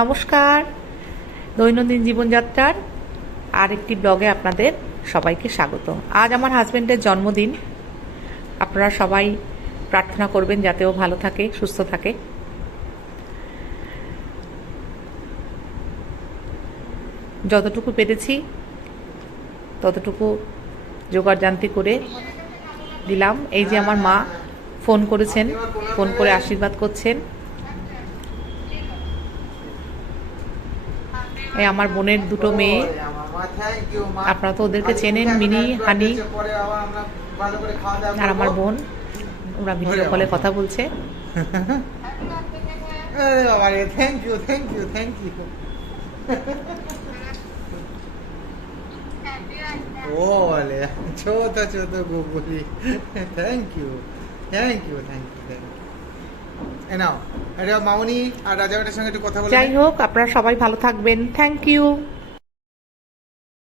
নমস্কার। দৈনন্দিন জীবনযাত্রার আর একটি ব্লগে আপনাদের সবাইকে স্বাগত আজ আমার হাজব্যান্ডের জন্মদিন। আপনারা সবাই প্রার্থনা করবেন যাতে ও ভালো থাকে, সুস্থ থাকে। যতটুকু পেরেছি, ততটুকু জোগাড় জান্তি করে দিলাম। এই যে আমার মা ফোন করেছেন, ফোন করে আশীর্বাদ করছেন। আমার বোনের দুটো মেয়ে। আপনারা তো ওদেরকে চেনেন মিনি হানি আর আমার বোন। ওরা ভিডিও কলে কথা বলছে। Thank you thank you thank you ও বলে ছোট ছোট googly thank you thank you thank you thank you এ নাও। এটা মামনি আর রাজাবাটের সঙ্গে একটু কথা বলে যাই হোক, আপনারা সবাই ভালো থাকবেন। Thank you